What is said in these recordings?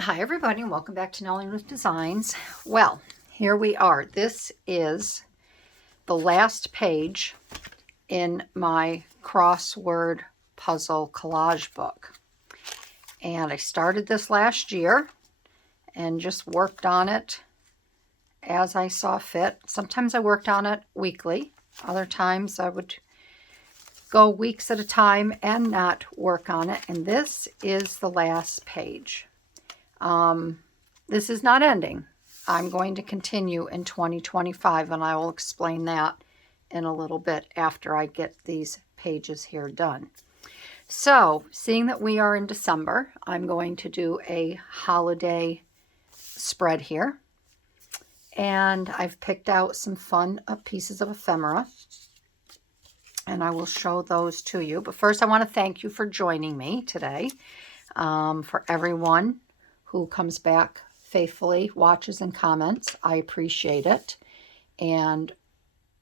Hi everybody and welcome back to Nolling with Designs. Well, here we are. This is the last page in my crossword puzzle collage book. And I started this last year and just worked on it as I saw fit. Sometimes I worked on it weekly. Other times I would go weeks at a time and not work on it. And this is the last page. This is not ending. I'm going to continue in 2025, and I will explain that in a little bit after I get these pages here done. So, seeing that we are in December, I'm going to do a holiday spread here. And I've picked out some fun pieces of ephemera, and I will show those to you. But first, I want to thank you for joining me today. For everyone who comes back faithfully, watches and comments. I appreciate it. And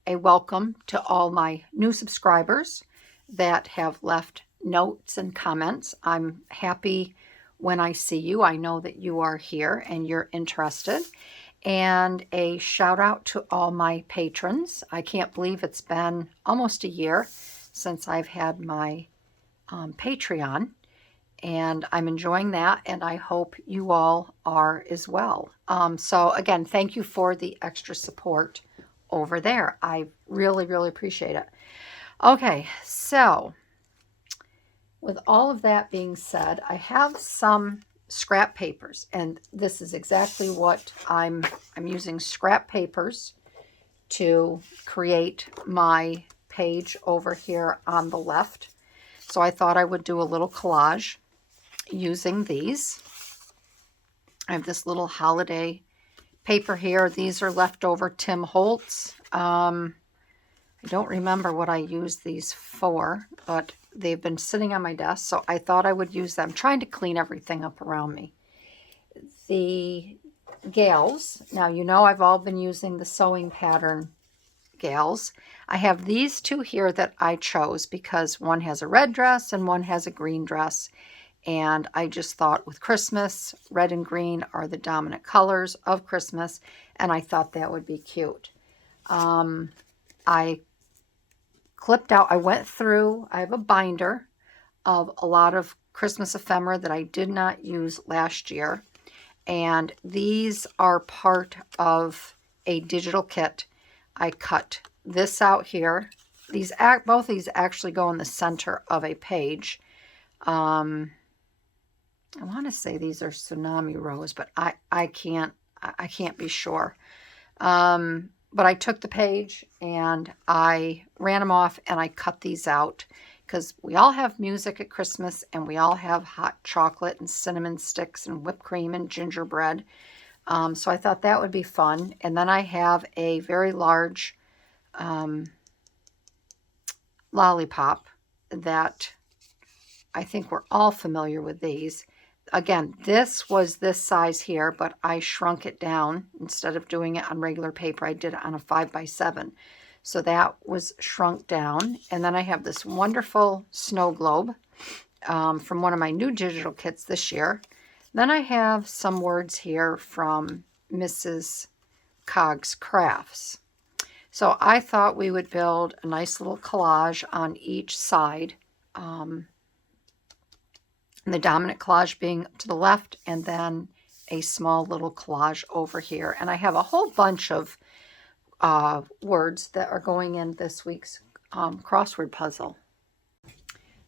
a welcome to all my new subscribers that have left notes and comments. I'm happy when I see you. I know that you are here and you're interested. And a shout out to all my patrons. I can't believe it's been almost a year since I've had my Patreon. And I'm enjoying that, and I hope you all are as well. So again, thank you for the extra support over there. I really, really appreciate it. Okay, so with all of that being said, I have some scrap papers, and this is exactly what I'm using scrap papers to create my page over here on the left. So I thought I would do a little collage using these. I have this little holiday paper here. These are leftover Tim Holtz. I don't remember what I used these for, but they've been sitting on my desk, so I thought I would use them. I'm trying to clean everything up around me. The gals, now you know I've all been using the sewing pattern gals. I have these two here that I chose because one has a red dress and one has a green dress. And I just thought with Christmas, red and green are the dominant colors of Christmas, and I thought that would be cute. I clipped out, I went through, I have a binder of a lot of Christmas ephemera that I did not use last year. And these are part of a digital kit. I cut this out here. Both these actually go in the center of a page. I want to say these are Tsunami Rose, but I can't be sure. But I took the page and I ran them off and I cut these out because we all have music at Christmas and we all have hot chocolate and cinnamon sticks and whipped cream and gingerbread. So I thought that would be fun. And then I have a very large lollipop that I think we're all familiar with these. Again, this was this size here, but I shrunk it down. Instead of doing it on regular paper, I did it on a 5x7. So that was shrunk down. And then I have this wonderful snow globe from one of my new digital kits this year. Then I have some words here from Mrs. Cog's Crafts. So I thought we would build a nice little collage on each side. The dominant collage being to the left, and then a small little collage over here. And I have a whole bunch of words that are going in this week's crossword puzzle.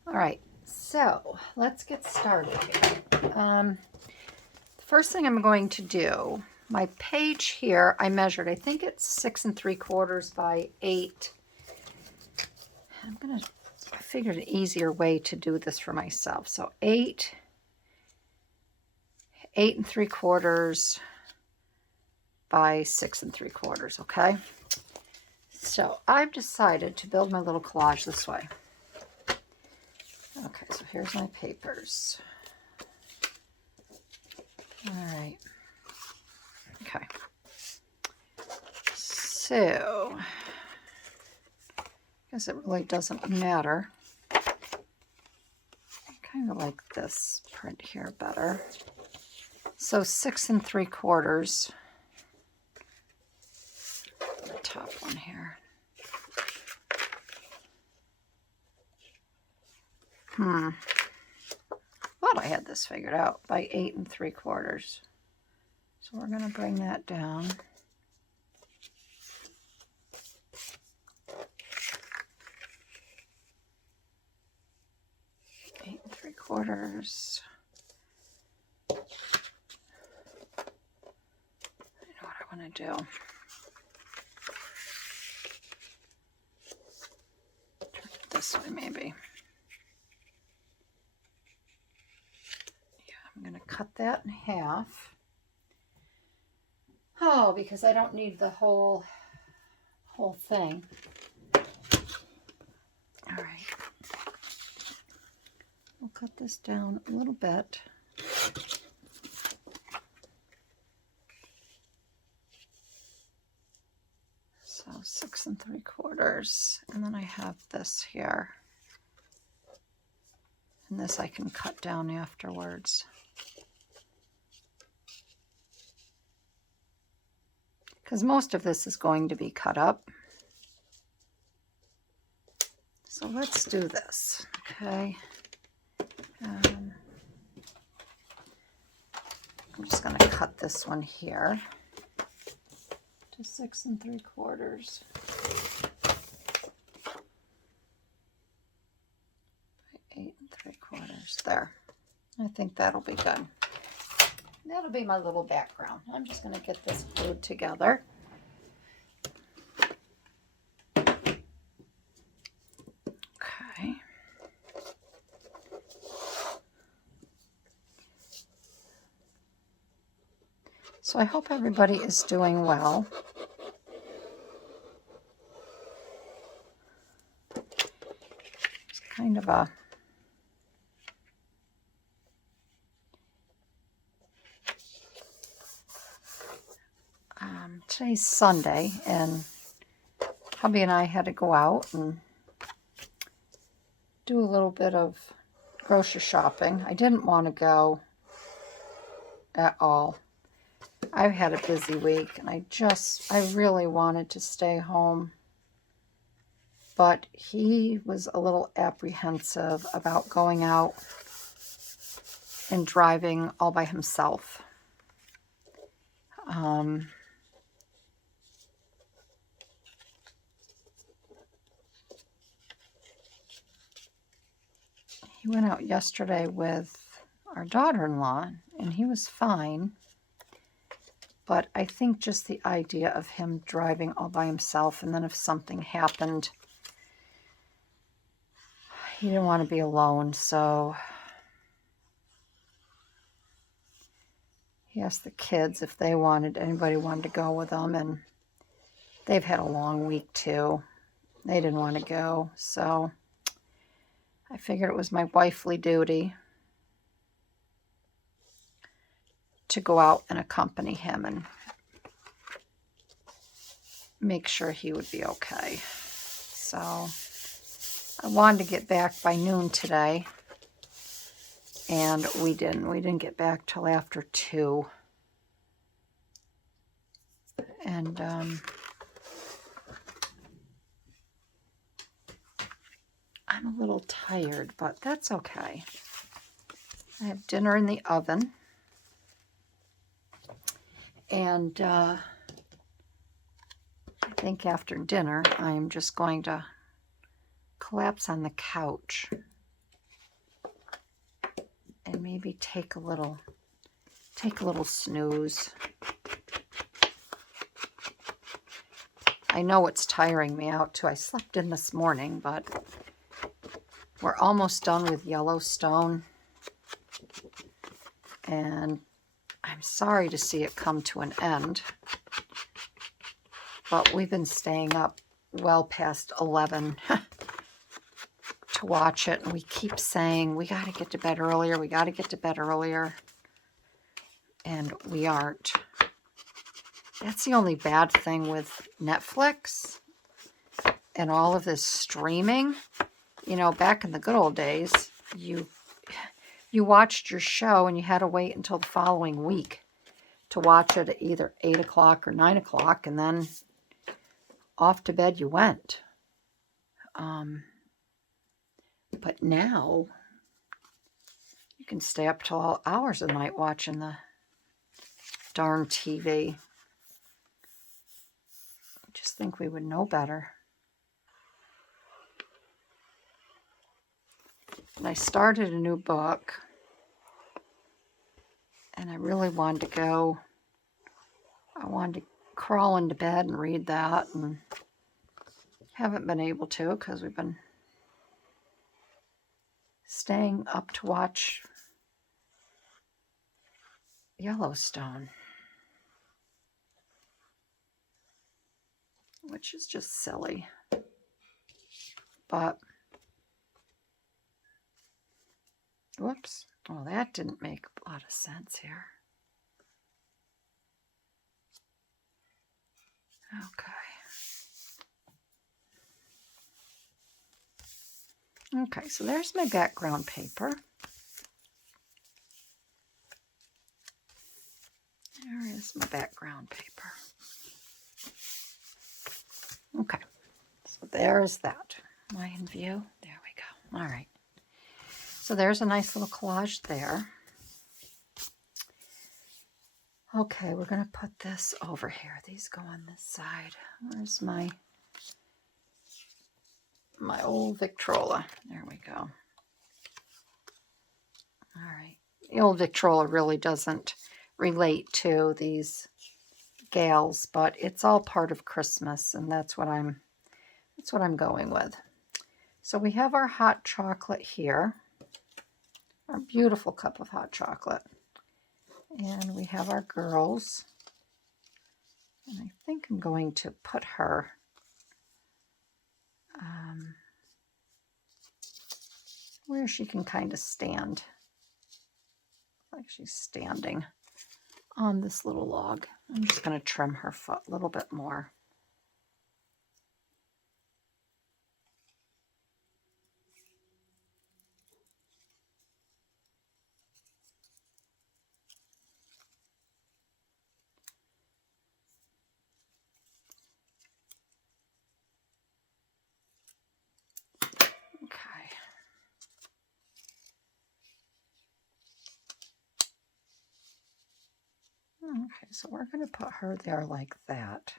All right, so let's get started here. The first thing I'm going to do, my page here, I measured, I think it's 6 3/4 by 8. I figured an easier way to do this for myself. So 8 3/4 by 6 3/4, okay? So I've decided to build my little collage this way. Okay, so here's my papers. All right. Okay. So I guess it really doesn't matter. I kind of like this print here better. So 6 3/4. The top one here. Thought I had this figured out by 8 3/4. So we're going to bring that down. Eight and 3/4. I know what I want to do. Turn it this way, maybe. Yeah, I'm going to cut that in half. Oh, because I don't need the whole thing. All right. We'll cut this down a little bit. So 6 3/4, and then I have this here. And this I can cut down afterwards. Because most of this is going to be cut up. So let's do this, okay? I'm just going to cut this one here to 6 3/4 by 8 3/4. There. I think that'll be good. That'll be my little background. I'm just going to get this glued together. Okay. So I hope everybody is doing well. It's kind of a today's Sunday, and hubby and I had to go out and do a little bit of grocery shopping. I didn't want to go at all. I've had a busy week, and I really wanted to stay home. But he was a little apprehensive about going out and driving all by himself. He went out yesterday with our daughter-in-law, and he was fine. But I think just the idea of him driving all by himself, and then if something happened, he didn't want to be alone, so he asked the kids if anybody wanted to go with them, and they've had a long week too. They didn't want to go, so I figured it was my wifely duty to go out and accompany him and make sure he would be okay. So I wanted to get back by noon today, and we didn't. We didn't get back till after 2. And I'm a little tired, but that's okay. I have dinner in the oven. And I think after dinner, I am just going to collapse on the couch and maybe take a little snooze. I know it's tiring me out too. I slept in this morning, but we're almost done with Yellowstone, and I'm sorry to see it come to an end, but we've been staying up well past 11 to watch it, and we keep saying, we got to get to bed earlier, we got to get to bed earlier, and we aren't. That's the only bad thing with Netflix and all of this streaming. You know, back in the good old days, you watched your show and you had to wait until the following week to watch it at either 8 o'clock or 9 o'clock, and then off to bed you went. But now you can stay up till all hours of the night watching the darn TV. I just think we would know better. And I started a new book, and I really wanted to go. I wanted to crawl into bed and read that, and haven't been able to because we've been staying up to watch Yellowstone, which is just silly. But, whoops. Well, that didn't make a lot of sense here. Okay. Okay, so there's my background paper. There is my background paper. Okay, so there's that. Am I in view? There we go. All right. So there's a nice little collage there. Okay, we're going to put this over here. These go on this side. Where's my old Victrola? There we go. All right. The old Victrola really doesn't relate to these gals, but it's all part of Christmas, and that's what I'm going with. So we have our hot chocolate here. Our beautiful cup of hot chocolate. And we have our girls. And I think I'm going to put her where she can kind of stand. Like she's standing on this little log. I'm just going to trim her foot a little bit more. Okay. Okay, so we're going to put her there like that.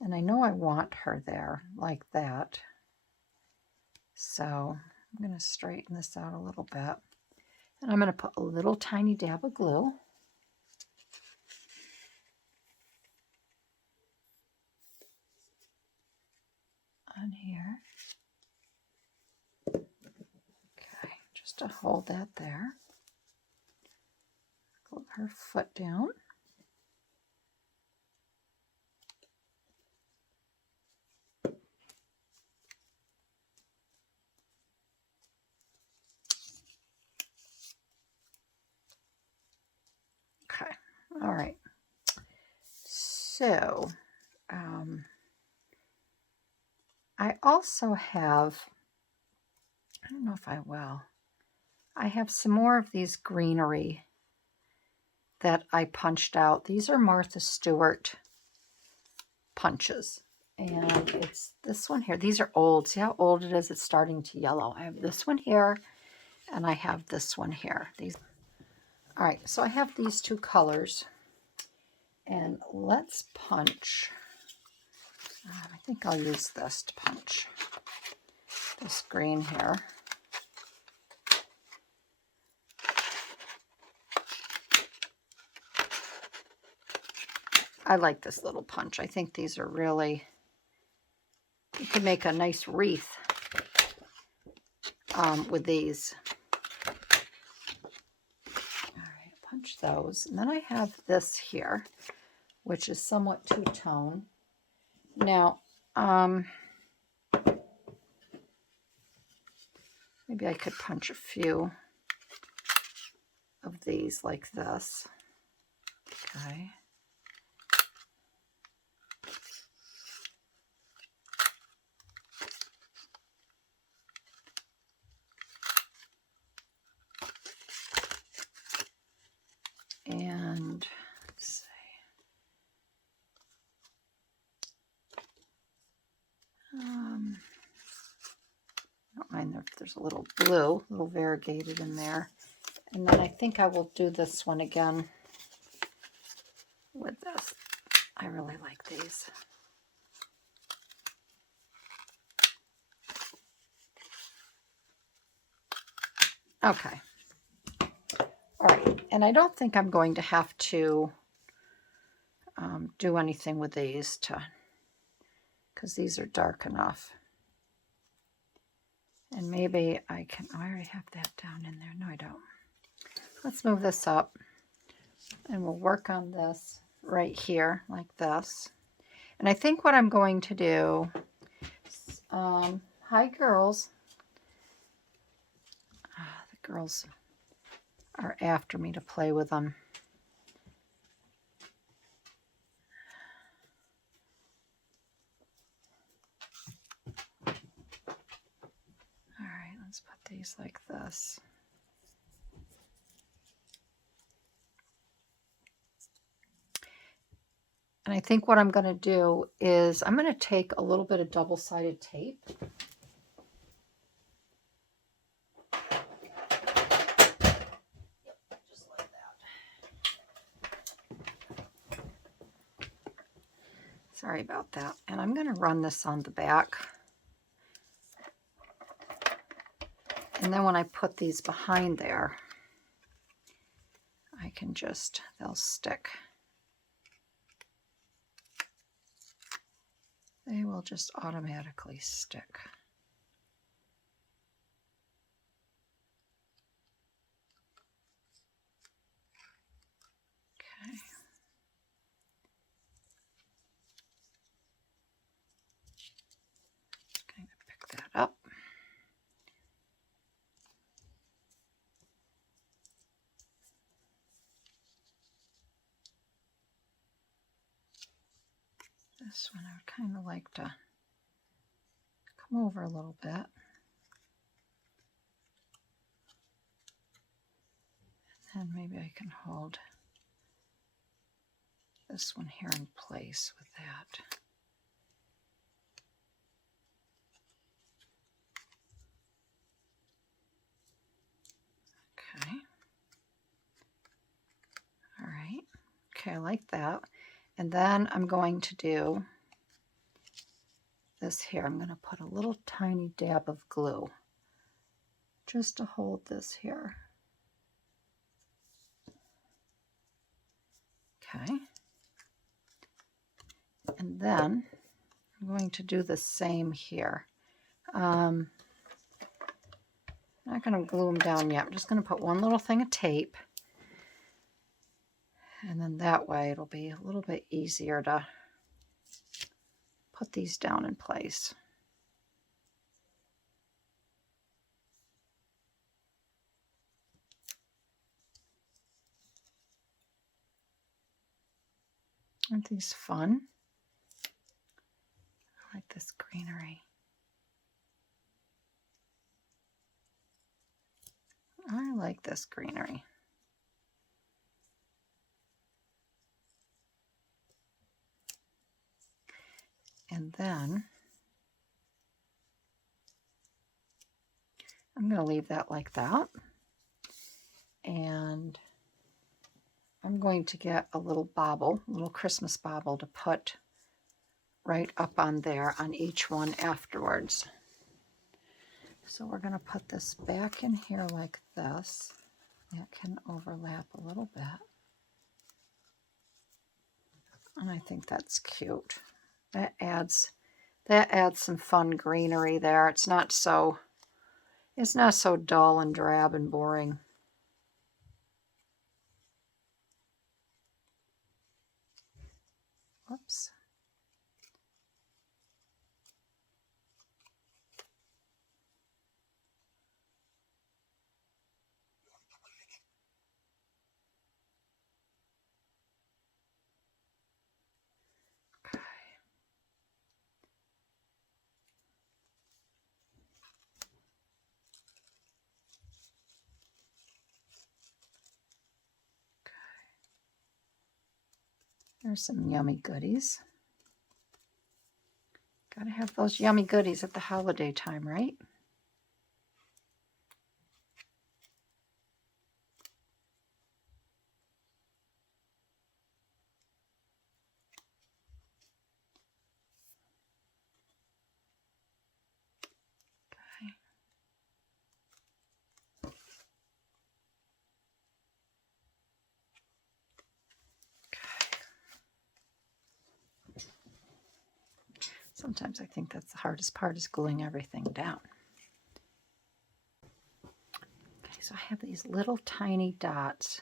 And I know I want her there like that. So I'm going to straighten this out a little bit. And I'm going to put a little tiny dab of glue. On here. Okay, just to hold that there. Glue her foot down. Okay, all right. So, I also have, I don't know if I will, I have some more of these greenery that I punched out. These are Martha Stewart punches. And it's this one here. These are old. See how old it is? It's starting to yellow. I have this one here, and I have this one here. These. All right, so I have these two colors. And let's punch. I think I'll use this to punch this green here. I like this little punch. I think these are really, you can make a nice wreath with these. All right, punch those. And then I have this here, which is somewhat two-tone. Now, maybe I could punch a few of these like this. Okay. there's a little blue, a little variegated in there. And then I think I will do this one again with this. I really like these. Okay. All right. And I don't think I'm going to have to do anything with these because these are dark enough. And maybe I can, I already have that down in there. No, I don't. Let's move this up and we'll work on this right here like this. And I think what I'm going to do, hi girls. The girls are after me to play with them. All right, let's put these like this. And I think what I'm going to do is I'm going to take a little bit of double-sided tape. Just like that. Sorry about that. And I'm going to run this on the back. And then when I put these behind there, I can just, they'll stick. They will just automatically stick. Okay. Just going to pick that up. This one I would kind of like to come over a little bit. And maybe I can hold this one here in place with that. Okay. All right. Okay, I like that. And then I'm going to do this here. I'm going to put a little tiny dab of glue just to hold this here. Okay. And then I'm going to do the same here. I'm not going to glue them down yet. I'm just going to put one little thing of tape. And then that way it'll be a little bit easier to put these down in place. Aren't these fun? I like this greenery. I like this greenery. And then I'm going to leave that like that. And I'm going to get a little bauble, a little Christmas bauble to put right up on there on each one afterwards. So we're going to put this back in here like this. That can overlap a little bit. And I think that's cute. That adds some fun greenery there. It's not so dull and drab and boring. Whoops. There's some yummy goodies. Gotta have those yummy goodies at the holiday time, right? Sometimes I think that's the hardest part, is gluing everything down. Okay, so I have these little tiny dots,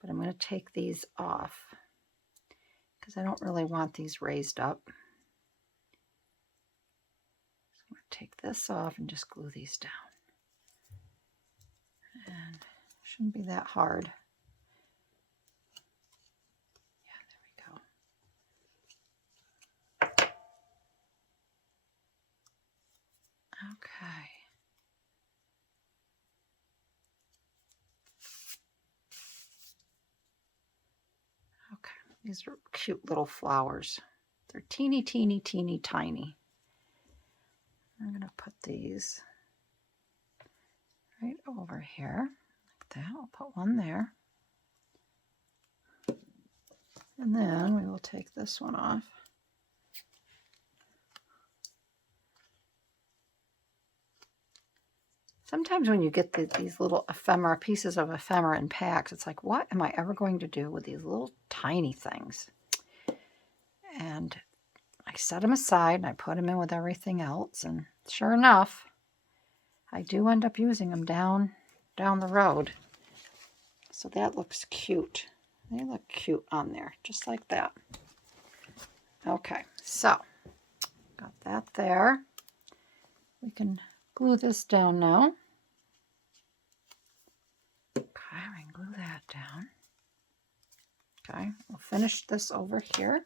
but I'm going to take these off because I don't really want these raised up. So I'm going to take this off and just glue these down. And it shouldn't be that hard. Yeah, there we go. Okay. Okay, these are cute little flowers. They're teeny, teeny, teeny, tiny. I'm going to put these right over here like that. I'll put one there. And then we will take this one off. Sometimes when you get these little ephemera, pieces of ephemera in packs, it's like, what am I ever going to do with these little tiny things? And I set them aside and I put them in with everything else. And sure enough, I do end up using them down the road. So that looks cute. They look cute on there, just like that. Okay, so got that there. We can glue this down now. Okay, I can glue that down. Okay, we'll finish this over here.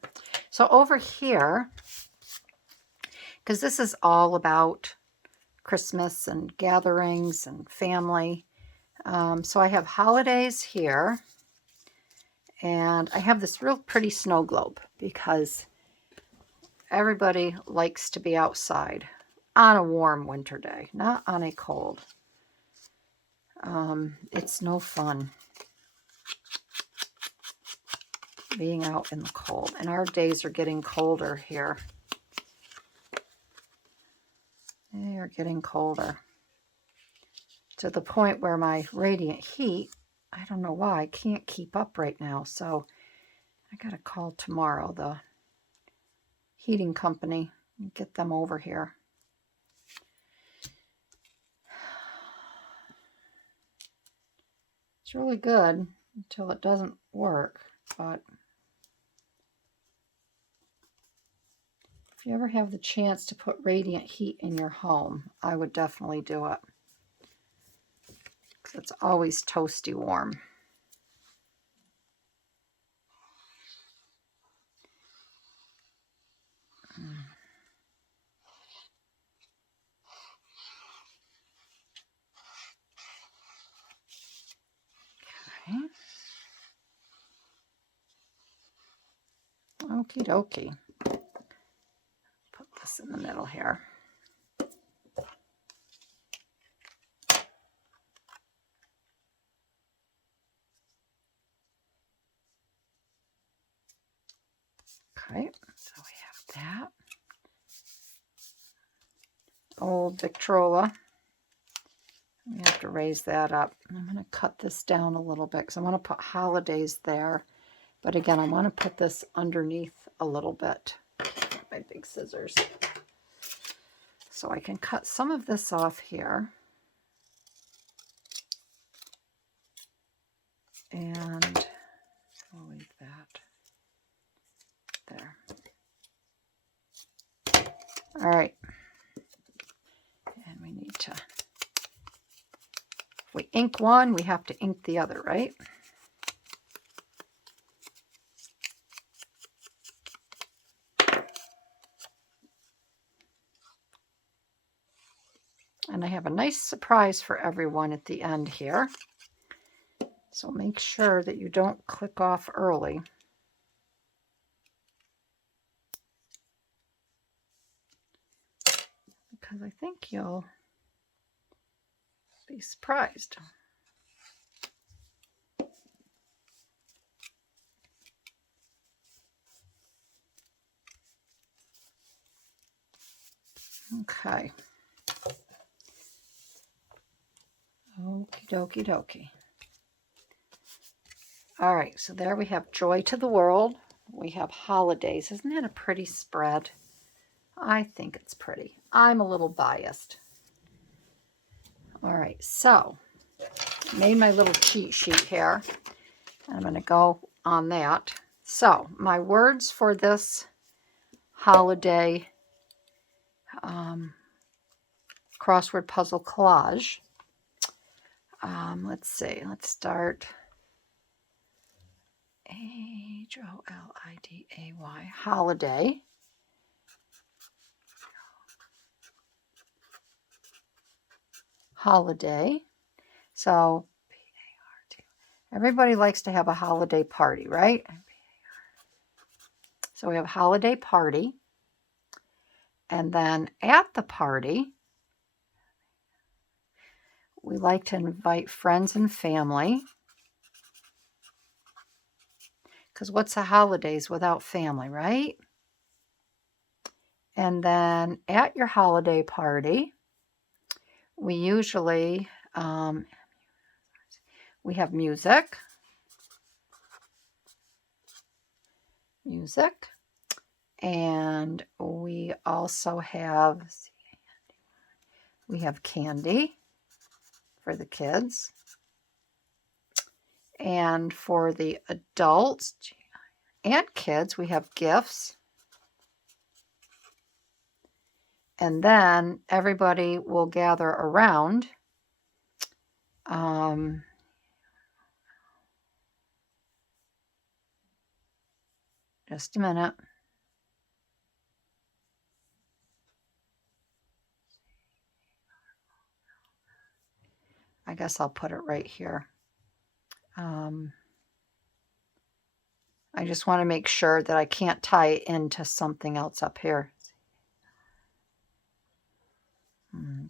So over here, because this is all about Christmas and gatherings and family. So I have holidays here. And I have this real pretty snow globe because everybody likes to be outside on a warm winter day, not on a cold. It's no fun being out in the cold. And our days are getting colder here. They are getting colder to the point where my radiant heat, I don't know why, I can't keep up right now. So I got to call tomorrow the heating company and get them over here. It's really good until it doesn't work, but if you ever have the chance to put radiant heat in your home, I would definitely do it. Because it's always toasty warm. Okay. Okie dokie. Put this in the middle here. Okay, so we have that. Old Victrola. We have to raise that up. I'm going to cut this down a little bit because I want to put holidays there. But again, I want to put this underneath a little bit. My big scissors. So I can cut some of this off here. And I'll leave that there. All right. And we need to, if we ink one, we have to ink the other, right? And I have a nice surprise for everyone at the end here. So make sure that you don't click off early. Because I think you'll be surprised. Okay. Okie dokie dokie. All right, so there we have Joy to the World. We have holidays. Isn't that a pretty spread? I think it's pretty. I'm a little biased. All right, so made my little cheat sheet here. I'm going to go on that. So my words for this holiday crossword puzzle collage. Let's see. Let's start. Holiday. Holiday. Holiday. So everybody likes to have a holiday party, right? So we have holiday party. And then at the party, we like to invite friends and family. Because what's the holidays without family, right? And then at your holiday party, we usually, we have music. And we also have, candy for the kids. And for the adults and kids, we have gifts. And then everybody will gather around. Just a minute. I guess I'll put it right here. I just want to make sure that I can't tie it into something else up here.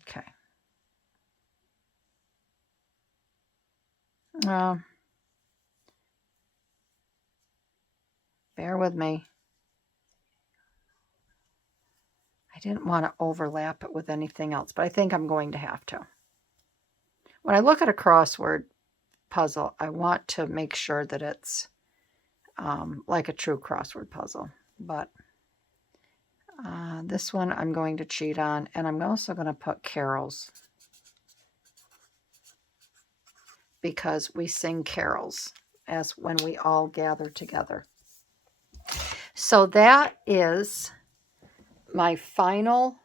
Okay. Bear with me. I didn't want to overlap it with anything else, but I think I'm going to have to. When I look at a crossword puzzle, I want to make sure that it's like a true crossword puzzle. But this one I'm going to cheat on, and I'm also going to put carols because we sing carols as when we all gather together. So that is my final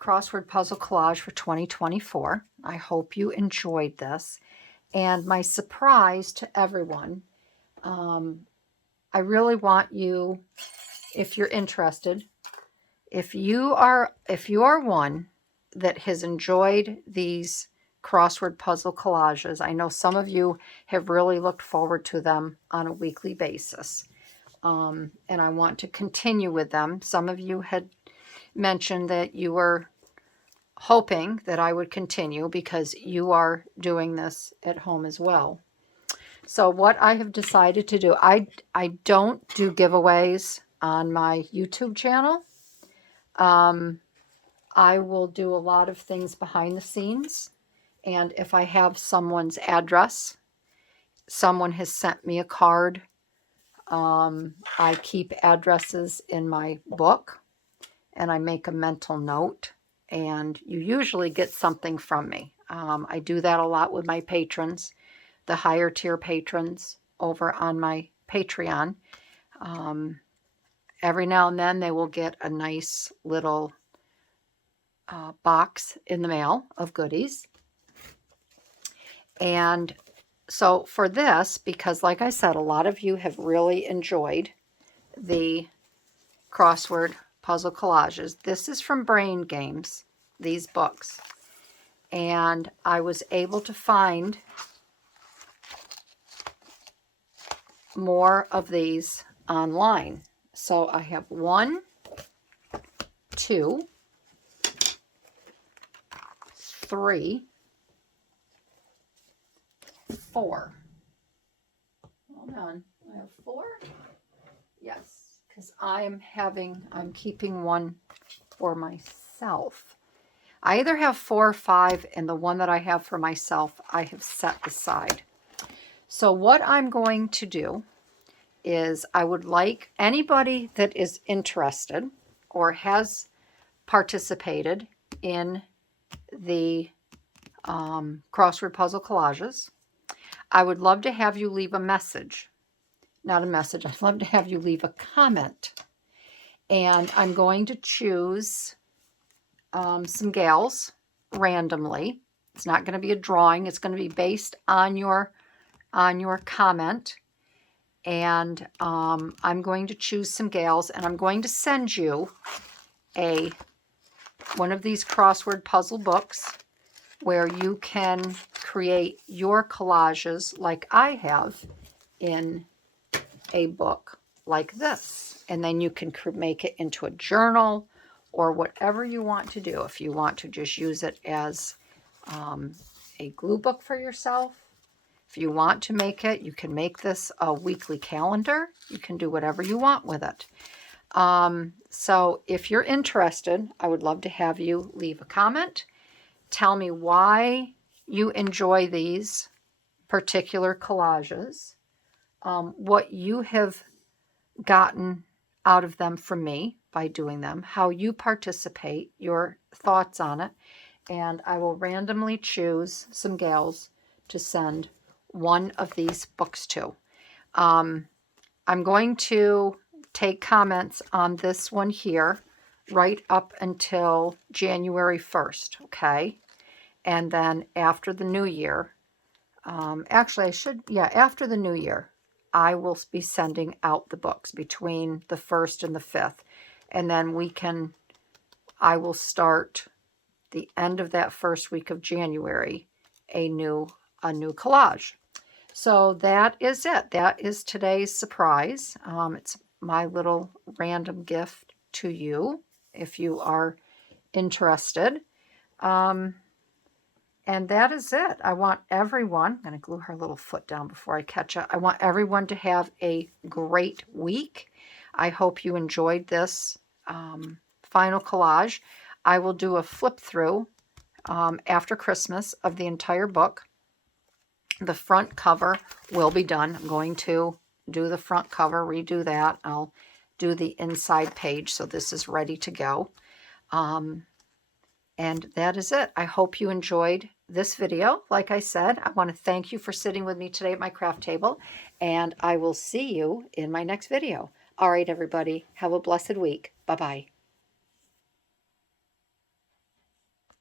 crossword puzzle collage for 2024. I hope you enjoyed this. And my surprise to everyone, I really want you, if you're interested, if you are one that has enjoyed these crossword puzzle collages, I know some of you have really looked forward to them on a weekly basis. And I want to continue with them. Some of you had mentioned that you were hoping that I would continue because you are doing this at home as well. So what I have decided to do, I don't do giveaways on my YouTube channel. I will do a lot of things behind the scenes. And if I have someone's address, someone has sent me a card, I keep addresses in my book and I make a mental note, and you usually get something from me. I do that a lot with my patrons, the higher tier patrons over on my Patreon. Every now and then they will get a nice little box in the mail of goodies. And so for this, because like I said, a lot of you have really enjoyed the crossword puzzle collages. This is from Brain Games, these books. And I was able to find more of these online. So I have 1, 2, 3, 4. Hold on. I have 4? Yes, because I'm keeping one for myself. I either have 4 or 5, and the one that I have for myself, I have set aside. So what I'm going to do is I would like anybody that is interested or has participated in the crossword puzzle collages, I would love to have you leave a message. Not a message. I'd love to have you leave a comment. And I'm going to choose some gals randomly. It's not going to be a drawing. It's going to be based on your comment. And I'm going to choose some gals, and I'm going to send you one of these crossword puzzle books where you can create your collages like I have in a book like this. And then you can make it into a journal or whatever you want to do. If you want to just use it as a glue book for yourself, if you want to make it, you can make this a weekly calendar. You can do whatever you want with it. So if you're interested, I would love to have you leave a comment. Tell me why you enjoy these particular collages, what you have gotten out of them from me by doing them, how you participate, your thoughts on it, and I will randomly choose some gals to send one of these books to. I'm going to take comments on this one here right up until January 1st, okay? And then after the new year, actually after the new year, I will be sending out the books between the 1st and the 5th. And then I will start the end of that first week of January, a new collage. So that is it. That is today's surprise. It's my little random gift to you if you are interested. And that is it. I want everyone, I'm going to glue her little foot down before I catch up. I want everyone to have a great week. I hope you enjoyed this final collage. I will do a flip through after Christmas of the entire book. The front cover will be done. I'm going to do the front cover, redo that. I'll do the inside page, so this is ready to go. And that is it. I hope you enjoyed this video. Like I said, I want to thank you for sitting with me today at my craft table, and I will see you in my next video. All right, everybody, have a blessed week. Bye-bye.